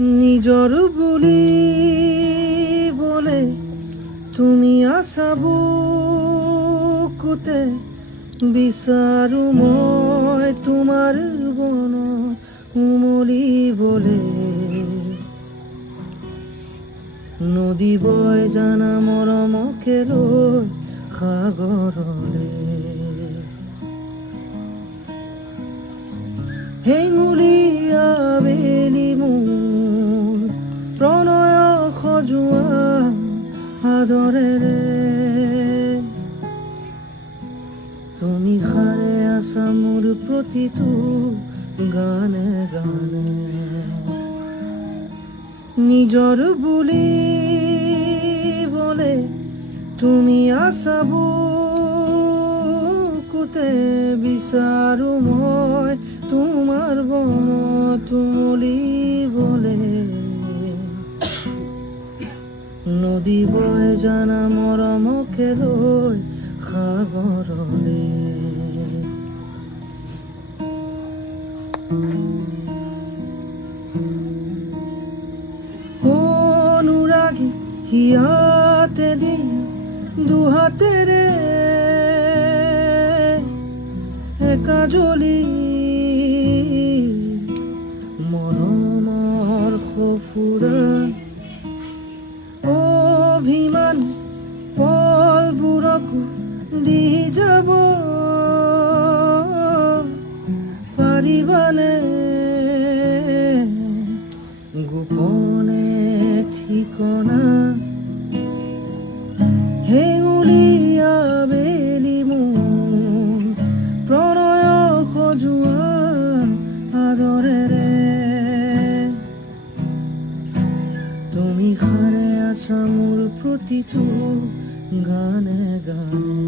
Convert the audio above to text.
নিজৰ বুলি বলে তুমি আছা বুকুতে বিচাৰো মই তোমাৰ বন উমলিবলে নদী বয় জানা মৰমকে লৈ সাগৰলে হেঙুলি আবেলি মোৰ প্ৰণয় সজোৱা আদৰেৰে তুমি সাৰে আছা মোৰ প্ৰতিটো গানে গানে নিজৰ বুলি বলে তুমি আছা বুকুতে বিচাৰো মই তোমাৰ বন তুলিবলে নদী বয় জানা মৰমকে লৈ সাগৰলে অনুৰাগী হিয়াতে দি দুহাতেৰে একাজলি মৰমৰ সফুৰা অভিমান পলবোৰকো দি যাব পাৰিবানে গোপনে ঠিকনা হেঙুলি আবেলি মোৰ প্ৰণয় সজোৱা আদৰেৰে তুমি সাৰে আছা মোৰ প্ৰতিটো গানে গানে